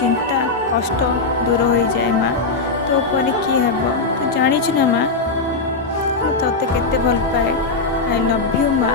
ଚିନ୍ତା କଷ୍ଟ ଦୂର ହୋଇଯାଏ ମା। ତୋ ପରି କିଏ ହେବ? ତୁ ଜାଣିଛୁ ନା ମା, ମୁଁ ତୋତେ କେତେ ଭଲ ପାଏ। ଆଇ ଲଭ୍ ୟୁ ମା।